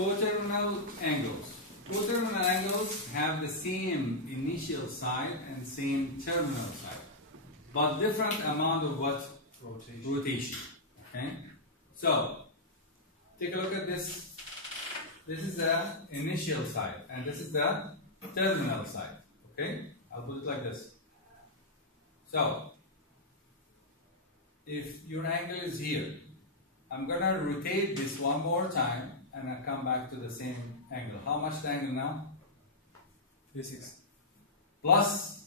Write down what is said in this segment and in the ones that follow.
coterminal angles. Coterminal angles have the same initial side and same terminal side, but different amount of what? Rotation. Okay? So, take a look at this. This is the initial side, and this is the terminal side. Okay? I'll put it like this. So, if your angle is here, I'm going to rotate this one more time and I'll come back to the same angle. How much the angle now? 360. Plus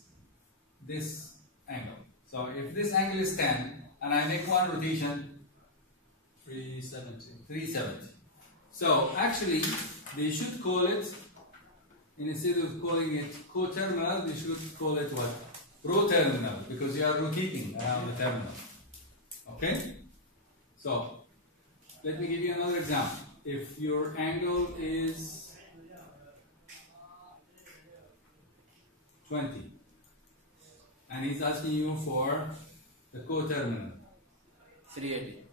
this angle. So if this angle is 10 and I make one rotation, 370. So actually they should call it, instead of calling it coterminal, they should call it what? Proterminal, because you are rotating around the terminal. Okay? So let me give you another example. If your angle is 20 and he's asking you for the coterminal, 380.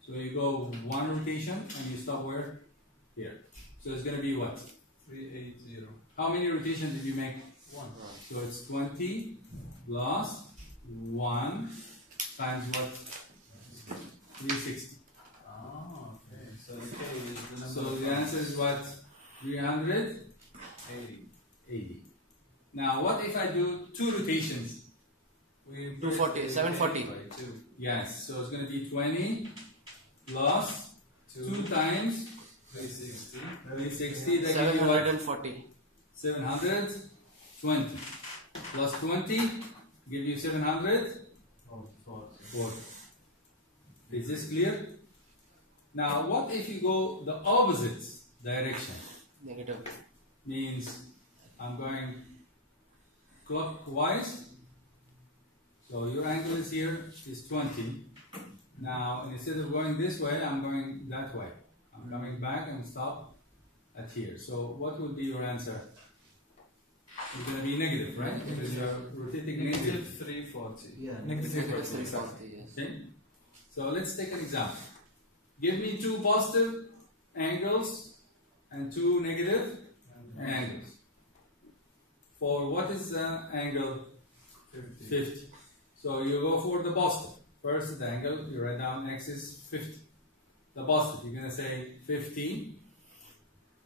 so you go one rotation and you stop where? Here. So it's going to be what? 380. How many rotations did you make? 1. So it's 20 plus 1 times what? 360. Oh, okay. So the K is the number. So the answer is what? 380. 80. Now what if I do two rotations? 240, 740. Yes, so it's going to be 20 plus 2 times 360. 360, that gives you what? 740. 720 plus 20 give you 740. Is this clear? Now what if you go the opposite direction? Negative. Means I'm going clockwise. So your angle is here is 20. Now instead of going this way, I'm going that way. I'm coming back and stop at here. So what will be your answer? It's going to be negative, right? Because you're rotating negative. 340. Yeah. Negative 340. 340, yes. Okay. So let's take an example. Give me two positive angles and two negative angles. For what is the angle? 50. So you go for the positive. First the angle, you write down x is 50. The positive, you're going to say 50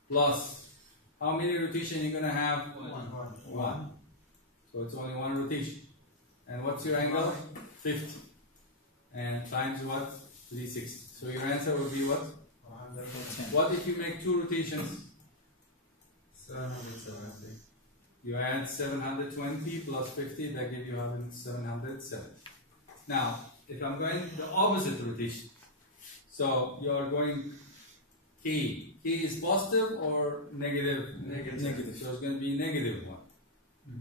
plus how many rotation you're going to have? 1. So it's only one rotation. And what's your angle? 50. And times what? 360. So your answer will be what? 110. What if you make two rotations? 770. You add 720 plus 50, that gives you 770. Now, if I'm going the opposite rotation, so you are going K. K is positive or negative? Negative. So it's going to be negative 1.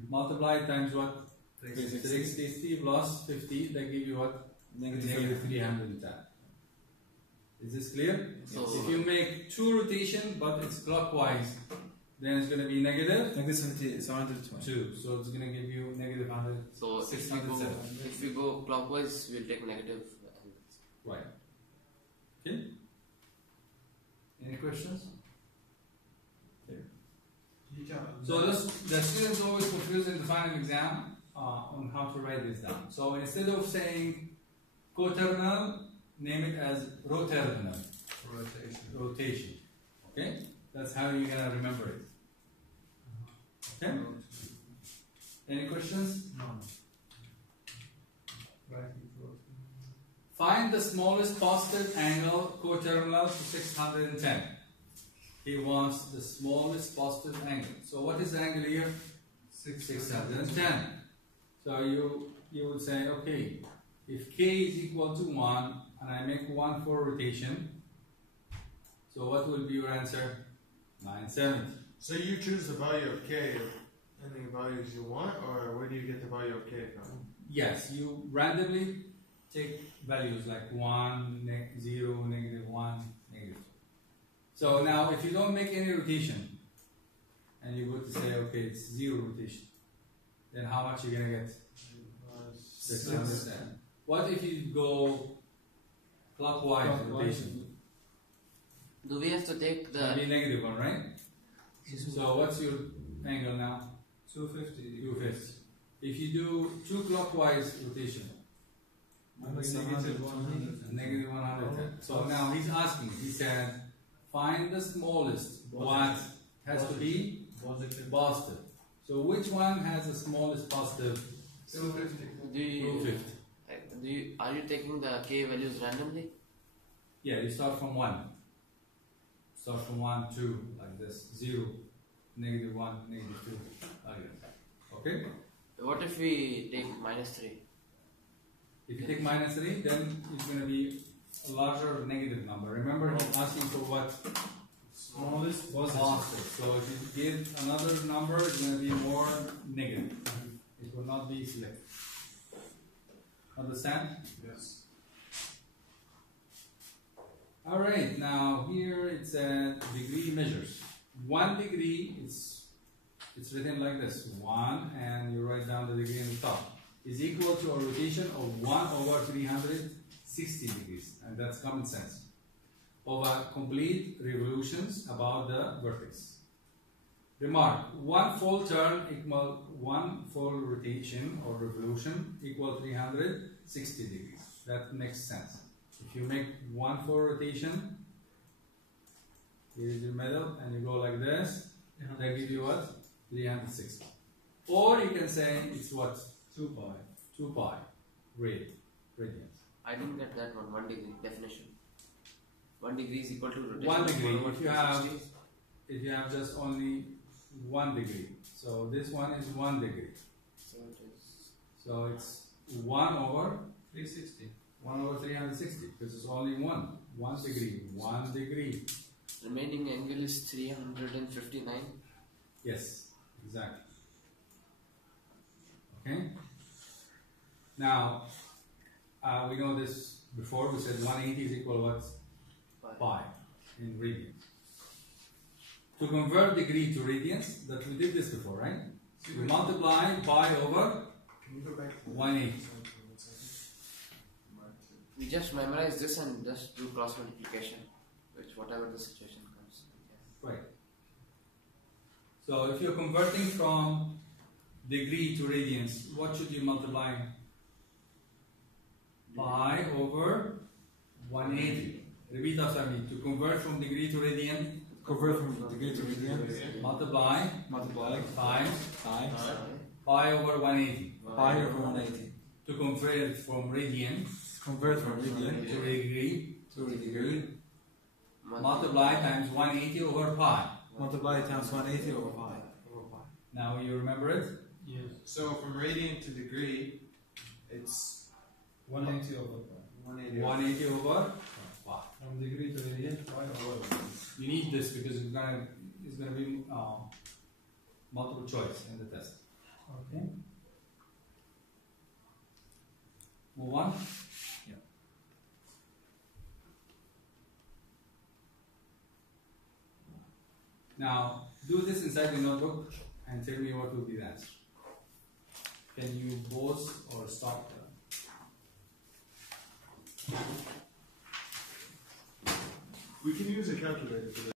Multiply times what? 360 plus 50, that gives you what? Negative 310. Is this clear? So If you make two rotation but it's clockwise, then it's going to be negative Negative 720. 2. So it's going to give you negative 100. So if we 607. if we go clockwise, we'll take negative. Right. Okay. Any questions? So the students always confused in the final exam on how to write this down. So instead of saying coterminal, name it as roterminal. Rotation. Okay? That's how you're gonna remember it. Okay? Any questions? No. Find the smallest positive angle coterminal to 610. He wants the smallest positive angle. So what is the angle here? 610. So you would say, okay, if k is equal to 1 and I make 1 for rotation, so what will be your answer? 970. So you choose the value of k of any values you want, or where do you get the value of k from? Yes, you randomly take values like 1, 0, negative 1, negative 2. So now if you don't make any rotation and you go to say, okay, it's 0 rotation, then how much are you going to get? 610. What if you go clockwise rotation? Do we have to take It's going to the be negative 1, right? So what's your angle now? 250. 250. If you do 2 clockwise rotation, Minus 120. negative 110. So now he's asking, he said, find the smallest. What has to be positive. So which one has the smallest positive? 250. do you, 250. are you taking the k values randomly? Yeah, you start from 1. Start from 1, 2, like this. 0, negative 1, negative 2, like that. Okay? What if we take -3? If you take -3, then it's going to be a larger negative number. Remember, he's asking for what? Smallest Positive. So if you give another number, it's going to be more negative. It will not be selected. Understand? Yes. Alright, now here it says degree measures. 1 degree, it's written like this. 1, and you write down the degree on the top, is equal to a rotation of 1 over 360 degrees. And that's common sense. Over complete revolutions about the vertex. Remark, 1 full turn equal 1 full rotation or revolution equal 360 degrees. That makes sense. If you make 1 full rotation, here is your middle, and you go like this, that gives you what? 360. Or you can say it's what? 2 pi. 2 pi radians. I didn't get that one. 1 degree definition. 1 degree is equal to rotation. 1 degree. of 1 over If you have just only 1 degree, so this one is 1 degree. So it is So it's 1 over 360. 1 over 360 because it's only 1 degree. 1 degree. remaining angle is 359. Yes, exactly. Okay. Now we know this before. We said 180 is equal to what? Pi in radians. To convert degree to radians, that we did this before, right? We multiply pi over Can you go back to 180. We just memorize this and just do cross multiplication, which whatever the situation comes. Right. So if you're converting from degree to radians, what should you multiply? Pi over 180. Repeat after me. To convert from degree to radian, Convert from degree to radian. multiply Multiply times times pi over 180. pi over 180. To convert from radian Convert from radian to degree, to degree. multiply times 180 over pi. Multiply times 180 over pi. Now you remember it? Yes. So from radian to degree, it's 180 over pi. 180. 180 over pi. From degree to radian, pi over 1. You need this because it's gonna be multiple choice in the test. Okay. Move on. Yeah. Now do this inside the notebook and tell me what will be the answer. Can you pause or stop? We can use a calculator for this.